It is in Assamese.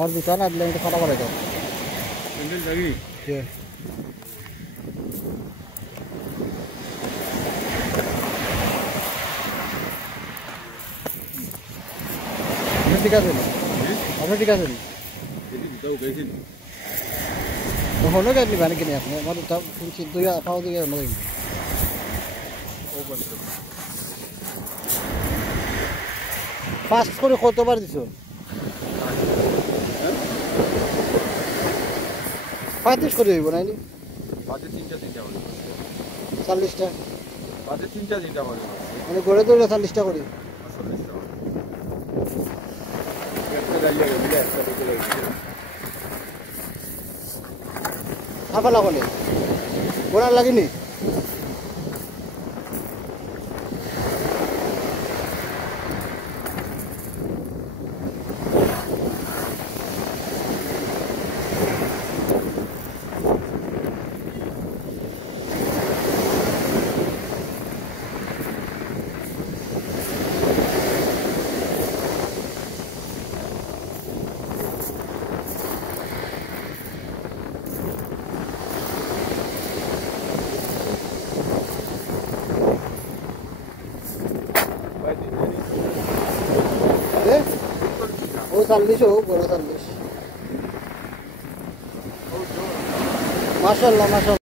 और दुकान अगले तो खड़ा पड़ा जाओ ঠিক আছে আপনি ঠিক আছেন হলো কেন নিবেন কিনে আপনি আমার তো দুই পাও দিয়ে মনে ফাস্ট করে কতবার দিছো 35 করে হইব নাইনি বাজে 40টা বাজে 3টা মানে গড়ে ধরে 40টা করি apa lakukan nih? Kurang lagi nih. वो 40 हो पूरा 40 माशाल्लाह माशाल्लाह।